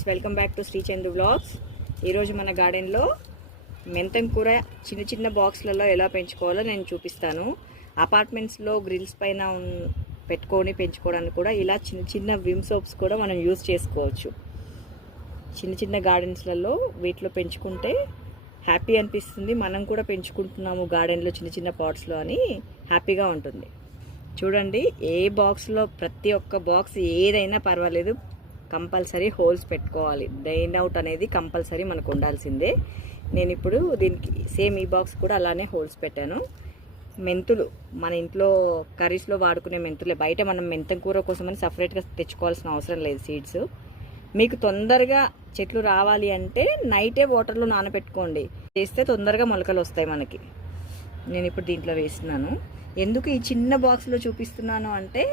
Vlogs. Welcome back to Shri Chandu vlogs. ఈరోజు మన గార్డెన్లో మెంతం కూర చిన్న చిన్న బాక్స్లలో ఎలా పెంచుకోవాలో నేను చూపిస్తాను. అపార్ట్మెంట్స్లో గ్రిల్స్ పైన పెట్టుకొని పెంచుకోవడానికి కూడా ఇలా చిన్న చిన్న విమ్ సోప్స్ కూడా మనం యూజ్ చేసుకోవచ్చు. చిన్న చిన్న గార్డెన్స్లలో వీటిలో పెంచుకుంటే హ్యాపీ అనిపిస్తుంది. మనం కూడా పెంచుకుంటున్నాము గార్డెన్లో చిన్న చిన్న పాట్స్లో అని హ్యాపీగా ఉంటుంది. చూడండి, ఏ బాక్స్లో ప్రతి ఒక్క బాక్స్ ఏదైనా పర్వాలేదు, కంపల్సరీ హోల్స్ పెట్టుకోవాలి. డ్రైన్ అవుట్ అనేది కంపల్సరీ మనకు ఉండాల్సిందే. నేను ఇప్పుడు దీనికి సేమ్ ఈ బాక్స్ కూడా అలానే హోల్స్ పెట్టాను. మెంతులు మన ఇంట్లో కర్రీస్లో వాడుకునే మెంతులే. బయట మనం మెంతం కూర కోసమని సపరేట్గా తెచ్చుకోవాల్సిన అవసరం లేదు. సీడ్స్ మీకు తొందరగా చెట్లు రావాలి అంటే నైటే వాటర్లో నానబెట్టుకోండి. చేస్తే తొందరగా మొలకలు వస్తాయి మనకి. నేను ఇప్పుడు దీంట్లో వేస్తున్నాను. ఎందుకు ఈ చిన్న బాక్స్లో చూపిస్తున్నాను అంటే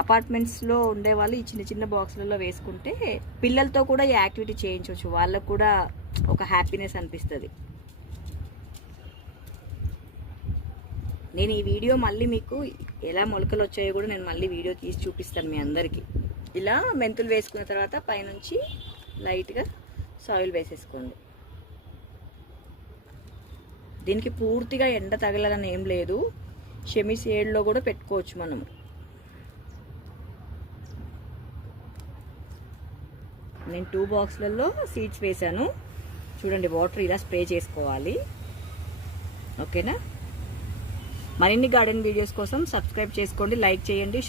అపార్ట్మెంట్స్లో ఉండేవాళ్ళు ఈ చిన్న చిన్న బాక్స్లలో వేసుకుంటే పిల్లలతో కూడా ఈ యాక్టివిటీ చేయించవచ్చు. వాళ్ళకు కూడా ఒక హ్యాపీనెస్ అనిపిస్తుంది. నేను ఈ వీడియో మళ్ళీ మీకు ఎలా మొలకలు వచ్చాయో కూడా నేను మళ్ళీ వీడియో తీసి చూపిస్తాను మీ అందరికీ. ఇలా మెంతులు వేసుకున్న తర్వాత పైనుంచి లైట్గా సాయిల్ వేసేసుకోండి. దీనికి పూర్తిగా ఎండ తగలాలని ఏం లేదు. షెమీ షేడ్లో కూడా పెట్టుకోవచ్చు మనం. నేను 2 బాక్స్లలో సీడ్స్ వేసాను. చూడండి, వాటర్ ఇలా స్ప్రే చేసుకోవాలి. ఓకేనా? మరిన్ని గార్డెన్ వీడియోస్ కోసం సబ్స్క్రైబ్ చేసుకోండి, లైక్ చేయండి, షేర్